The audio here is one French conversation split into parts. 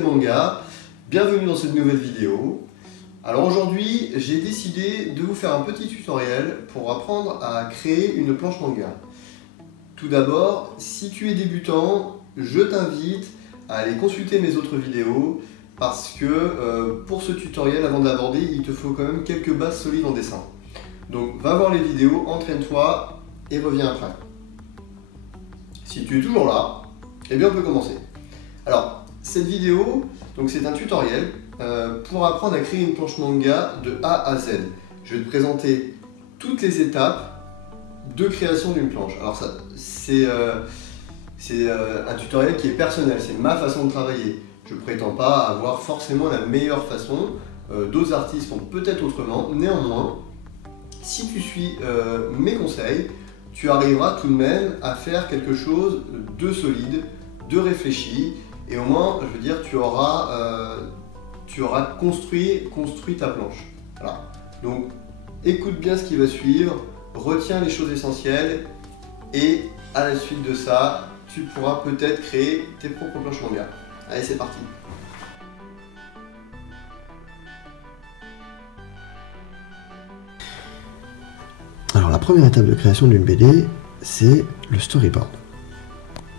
des mangas, bienvenue dans cette nouvelle vidéo. Alors aujourd'hui, j'ai décidé de vous faire un petit tutoriel pour apprendre à créer une planche manga. Tout d'abord, si tu es débutant, je t'invite à aller consulter mes autres vidéos parce que pour ce tutoriel, avant de l'aborder, il te faut quand même quelques bases solides en dessin. Donc va voir les vidéos, entraîne-toi et reviens après. Si tu es toujours là, eh bien on peut commencer. Alors, cette vidéo, c'est un tutoriel pour apprendre à créer une planche manga de A à Z. Je vais te présenter toutes les étapes de création d'une planche. Alors ça, c'est un tutoriel qui est personnel, c'est ma façon de travailler. Je ne prétends pas avoir forcément la meilleure façon, d'autres artistes font peut-être autrement. Néanmoins, si tu suis mes conseils, tu arriveras tout de même à faire quelque chose de solide, de réfléchi, et au moins, je veux dire, tu auras construit ta planche. Voilà. Donc, écoute bien ce qui va suivre, retiens les choses essentielles, et à la suite de ça, tu pourras peut-être créer tes propres planches manga. Allez, c'est parti. Alors la première étape de création d'une BD, c'est le storyboard.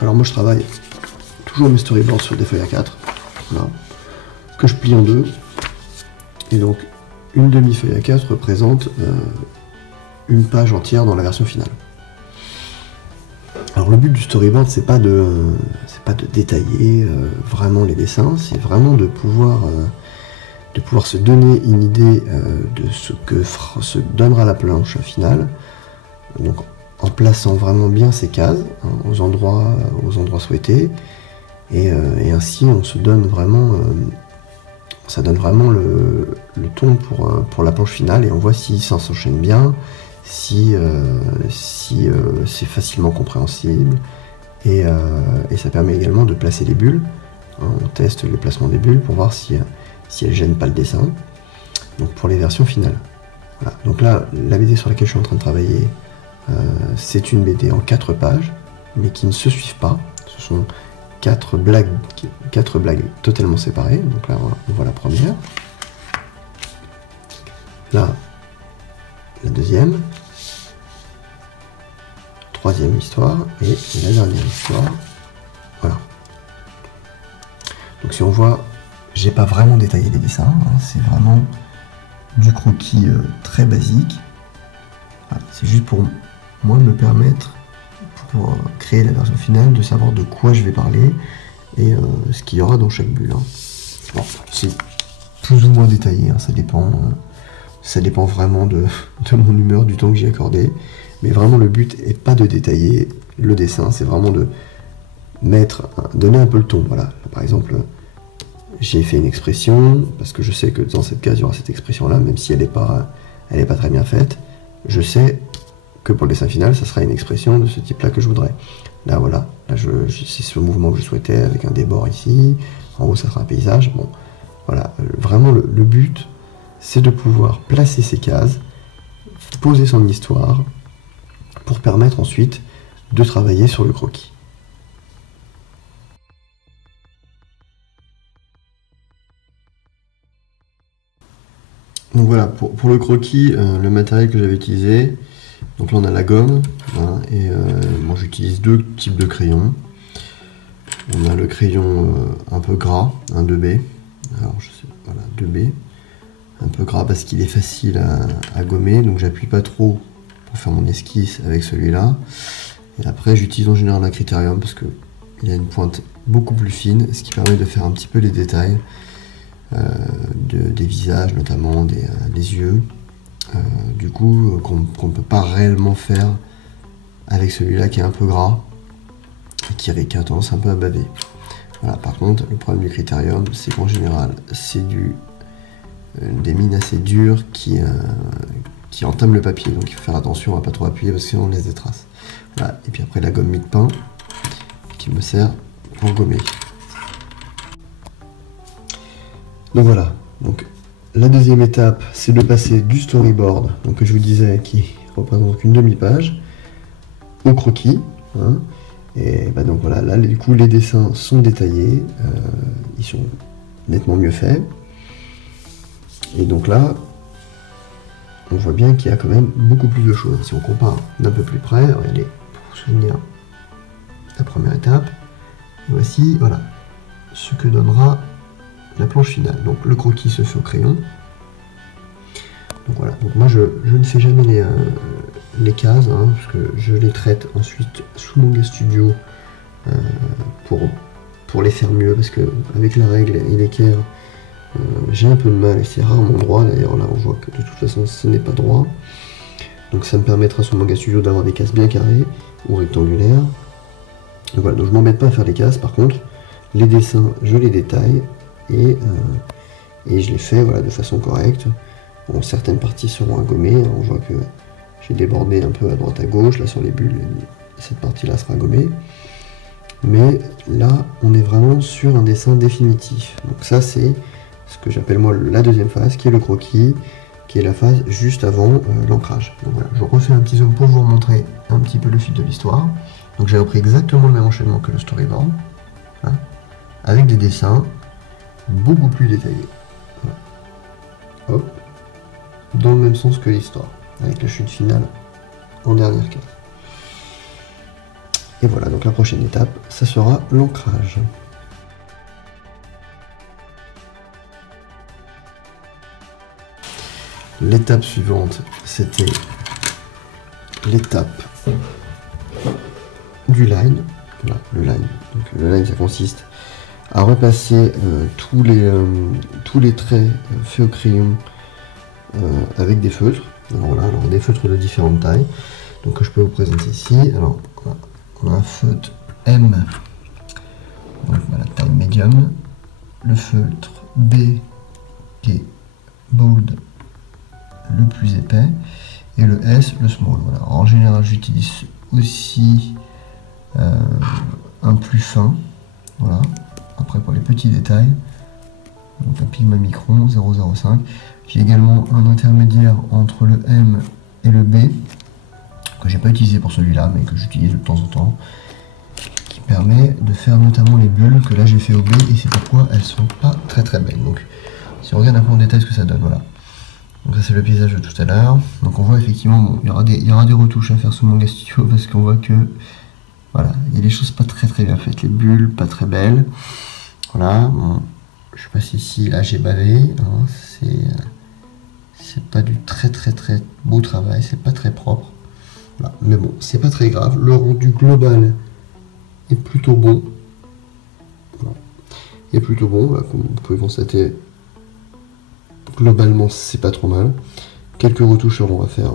Alors moi je travaille toujours mes storyboards sur des feuilles A4, voilà, que je plie en deux. Et donc une demi-feuille A4 représente une page entière dans la version finale. Alors le but du storyboard, c'est pas de détailler vraiment les dessins, c'est vraiment de pouvoir se donner une idée de ce que se donnera la planche finale, donc en plaçant vraiment bien ces cases aux endroits souhaités, et ainsi on se donne vraiment, ça donne vraiment le ton pour la planche finale, et on voit si ça s'enchaîne bien, si c'est facilement compréhensible, et ça permet également de placer les bulles. On teste le placement des bulles pour voir si elles ne gênent pas le dessin, donc pour les versions finales. Voilà. Donc là, la BD sur laquelle je suis en train de travailler, c'est une BD en 4 pages, mais qui ne se suivent pas. Ce sont 4 blagues totalement séparées. Donc là, on voit la première. Là, la deuxième. Troisième histoire. Et la dernière histoire. Voilà. Donc si on voit, j'ai pas vraiment détaillé les dessins, hein, c'est vraiment du croquis très basique. Voilà, c'est juste pour moi me permettre, pour créer la version finale, de savoir de quoi je vais parler et ce qu'il y aura dans chaque bulle. Hein. Bon, c'est plus ou moins détaillé, hein, ça dépend vraiment de mon humeur, du temps que j'ai accordé. Mais vraiment le but est pas de détailler le dessin, c'est vraiment de donner un peu le ton. Voilà, par exemple, j'ai fait une expression, parce que je sais que dans cette case, il y aura cette expression-là, même si elle n'est pas très bien faite. Je sais que pour le dessin final, ça sera une expression de ce type-là que je voudrais. Là, voilà, là, c'est ce mouvement que je souhaitais, avec un débord ici. En haut, ça sera un paysage. Bon, voilà, vraiment, le but, c'est de pouvoir placer ces cases, poser son histoire, pour permettre ensuite de travailler sur le croquis. Donc voilà, pour le croquis, le matériel que j'avais utilisé, donc là on a la gomme, voilà, et moi j'utilise deux types de crayons. On a le crayon un peu gras, un 2B, alors je sais, voilà, 2B, un peu gras parce qu'il est facile à gommer, donc j'appuie pas trop pour faire mon esquisse avec celui-là. Et après j'utilise en général un critérium parce qu'il a une pointe beaucoup plus fine, ce qui permet de faire un petit peu les détails. Des visages, notamment des yeux, du coup qu'on ne peut pas réellement faire avec celui-là qui est un peu gras et qui a tendance un peu à baver. Voilà, par contre, le problème du critérium, c'est qu'en général, c'est des mines assez dures qui entament le papier, donc il faut faire attention à ne pas trop appuyer parce que sinon on laisse des traces. Voilà. Et puis après la gomme mie de pain qui me sert pour gommer. Donc voilà, donc la deuxième étape, c'est de passer du storyboard, donc que je vous disais, qui représente une demi-page, au croquis. Hein. Et bah donc voilà, là du coup les dessins sont détaillés, ils sont nettement mieux faits. Et donc là, on voit bien qu'il y a quand même beaucoup plus de choses. Si on compare d'un peu plus près, regardez, pour vous souvenir la première étape, et voici voilà ce que donnera la planche finale. Donc le croquis se fait au crayon. Donc voilà, donc moi je ne fais jamais les cases, hein, parce que je les traite ensuite sous Manga Studio pour les faire mieux, parce que avec la règle et l'équerre, j'ai un peu de mal, et c'est rarement droit. D'ailleurs là on voit que de toute façon ce n'est pas droit. Donc ça me permettra sur Manga Studio d'avoir des cases bien carrées ou rectangulaires. Donc voilà, donc je m'embête pas à faire les cases. Par contre, les dessins, je les détaille et je les fais voilà, de façon correcte. Bon, certaines parties seront à gommer, hein. On voit que j'ai débordé un peu à droite à gauche, là sur les bulles, cette partie-là sera gommée. Mais là, on est vraiment sur un dessin définitif. Donc ça, c'est ce que j'appelle moi la deuxième phase, qui est le croquis, qui est la phase juste avant l'ancrage. Donc voilà, je refais un petit zoom pour vous remontrer un petit peu le fil de l'histoire. Donc j'ai repris exactement le même enchaînement que le storyboard, hein, avec des dessins beaucoup plus détaillés. Voilà. Hop, dans le même sens que l'histoire, avec la chute finale en dernière case. Et voilà, donc la prochaine étape, ça sera l'ancrage. L'étape suivante, c'était l'étape du line. Voilà, le line. Donc, le line, ça consiste à repasser tous les traits faits au crayon avec des feutres. Alors voilà, alors des feutres de différentes tailles. Donc que je peux vous présenter ici. Alors voilà, on a un feutre M, donc voilà, taille médium. Le feutre B qui est bold, le plus épais, et le S, le small. Voilà. En général, j'utilise aussi un plus fin. Voilà. Après, pour les petits détails, donc un Pigma Micron 0,05. J'ai également un intermédiaire entre le M et le B, que j'ai pas utilisé pour celui-là, mais que j'utilise de temps en temps, qui permet de faire notamment les bulles que là j'ai fait au B, et c'est pourquoi elles sont pas très très belles. Donc, si on regarde un peu en détail ce que ça donne, voilà. Donc ça c'est le paysage de tout à l'heure. Donc on voit effectivement, bon, il y aura des retouches à faire sous Manga Studio, parce qu'on voit que voilà, il y a des choses pas très très bien faites, les bulles pas très belles. Voilà, bon, je sais pas si ici, là j'ai bavé, hein, c'est pas du très beau travail, c'est pas très propre. Voilà. Mais bon, c'est pas très grave, le rendu global est plutôt bon. Voilà. Est plutôt bon, voilà, comme vous pouvez constater, globalement c'est pas trop mal. Quelques retouches seront à faire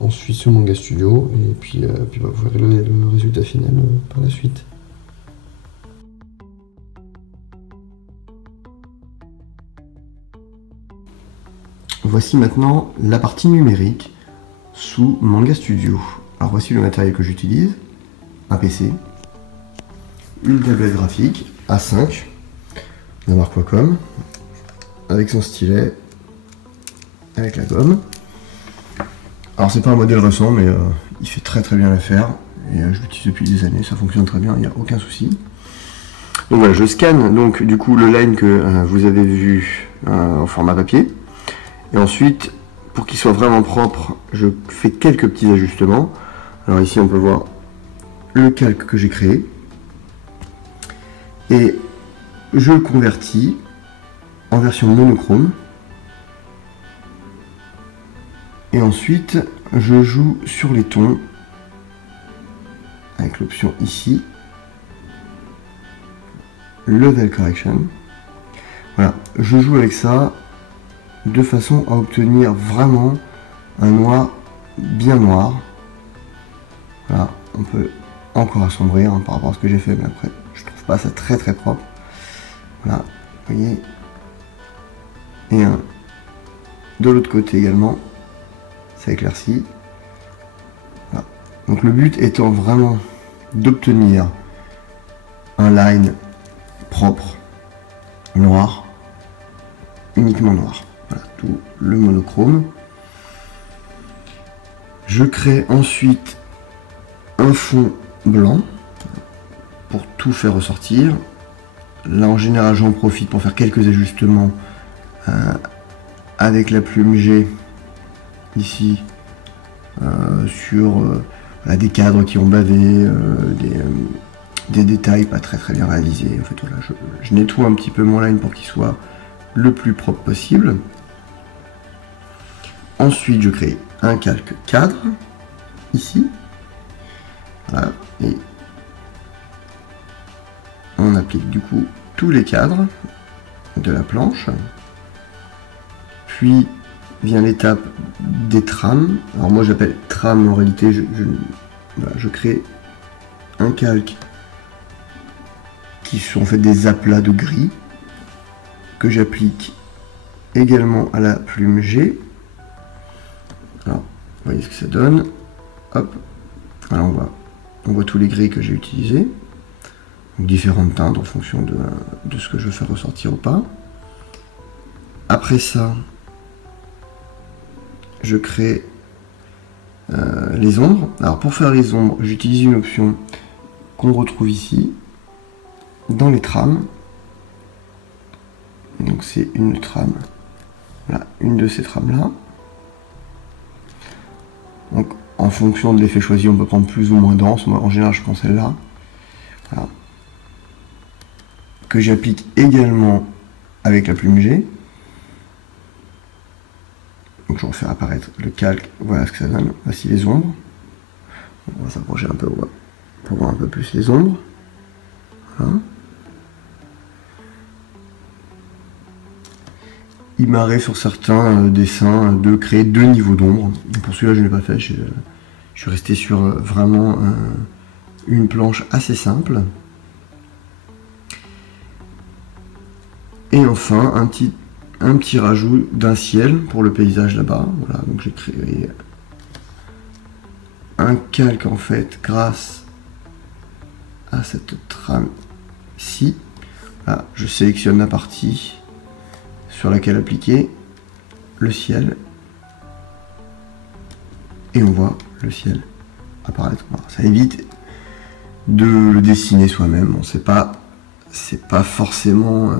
ensuite sur Manga Studio, et puis bah, vous verrez le résultat final par la suite. Voici maintenant la partie numérique sous Manga Studio. Alors voici le matériel que j'utilise, un PC, une tablette graphique A5 de marque Wacom, avec son stylet, avec la gomme. Alors c'est pas un modèle récent, mais il fait très bien l'affaire, et je l'utilise depuis des années, ça fonctionne très bien, il n'y a aucun souci. Donc voilà, je scanne donc du coup le line que vous avez vu en format papier. Et ensuite, pour qu'il soit vraiment propre, je fais quelques petits ajustements. Alors ici, on peut voir le calque que j'ai créé. Et je le convertis en version monochrome. Et ensuite, je joue sur les tons avec l'option ici, Level Correction. Voilà, je joue avec ça de façon à obtenir vraiment un noir bien noir. Voilà, on peut encore assombrir hein, par rapport à ce que j'ai fait, mais après je trouve pas ça très propre. Voilà, vous voyez. Et de l'autre côté également, ça éclaircit. Voilà. Donc le but étant vraiment d'obtenir un line propre, noir, uniquement noir. Voilà, tout le monochrome. Je crée ensuite un fond blanc. pour tout faire ressortir. Là en général j'en profite pour faire quelques ajustements avec la plume G ici sur voilà, des cadres qui ont bavé, des détails pas très bien réalisés. En fait voilà, je nettoie un petit peu mon line pour qu'il soit le plus propre possible. Ensuite je crée un calque cadre ici. Voilà, et on applique du coup tous les cadres de la planche. Puis vient l'étape des trames. Alors moi j'appelle trame, en réalité voilà, je crée un calque qui sont en fait des aplats de gris que j'applique également à la plume G. Alors vous voyez ce que ça donne. Hop, alors on voit tous les gris que j'ai utilisés. Donc différentes teintes en fonction de ce que je veux faire ressortir ou pas. Après ça, je crée les ombres. Alors pour faire les ombres, j'utilise une option qu'on retrouve ici, dans les trames. Donc c'est une trame, voilà, une de ces trames là. Donc en fonction de l'effet choisi, on peut prendre plus ou moins dense. Moi en général je prends celle-là. Voilà. Que j'applique également avec la plume G. Donc je refais apparaître le calque, voilà ce que ça donne. Voici les ombres. On va s'approcher un peu pour voir un peu plus les ombres. Voilà. Il m'arrive sur certains dessins de créer 2 niveaux d'ombre. Pour celui-là je ne l'ai pas fait, je suis resté sur vraiment une planche assez simple. Et enfin un petit rajout d'un ciel pour le paysage là-bas. Voilà, donc j'ai créé un calque en fait grâce à cette trame-ci. Voilà, je sélectionne la partie sur laquelle appliquer le ciel et on voit le ciel apparaître. Voilà, ça évite de le dessiner soi-même. C'est pas forcément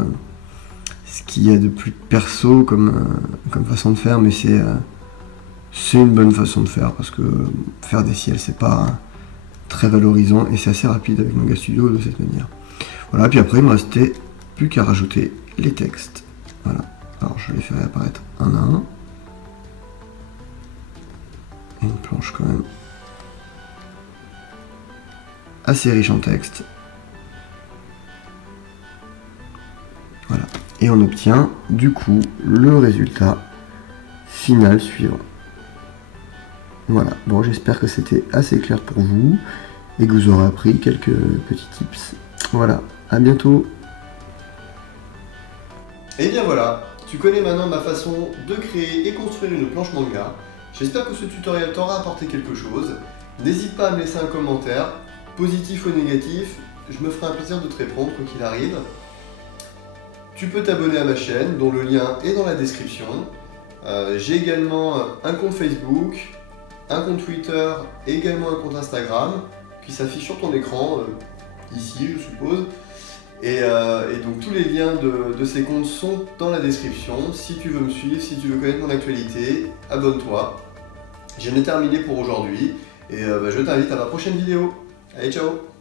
ce qu'il y a de plus perso comme façon de faire, mais c'est une bonne façon de faire parce que faire des ciels c'est pas très valorisant et c'est assez rapide avec Manga Studio de cette manière. Voilà, puis après il me restait plus qu'à rajouter les textes. Voilà, alors je les ferai apparaître un à un. Et une planche quand même assez riche en texte. Voilà, et on obtient du coup le résultat final suivant. Voilà, bon j'espère que c'était assez clair pour vous et que vous aurez appris quelques petits tips. Voilà, à bientôt. Et bien voilà, tu connais maintenant ma façon de créer et construire une planche manga. J'espère que ce tutoriel t'aura apporté quelque chose. N'hésite pas à me laisser un commentaire, positif ou négatif, je me ferai un plaisir de te répondre quoi qu'il arrive. Tu peux t'abonner à ma chaîne, dont le lien est dans la description. J'ai également un compte Facebook, un compte Twitter et également un compte Instagram qui s'affiche sur ton écran, ici je suppose. Et donc tous les liens de ces comptes sont dans la description. Si tu veux me suivre, si tu veux connaître mon actualité, abonne-toi. J'en ai terminé pour aujourd'hui et je t'invite à ma prochaine vidéo. Allez, ciao!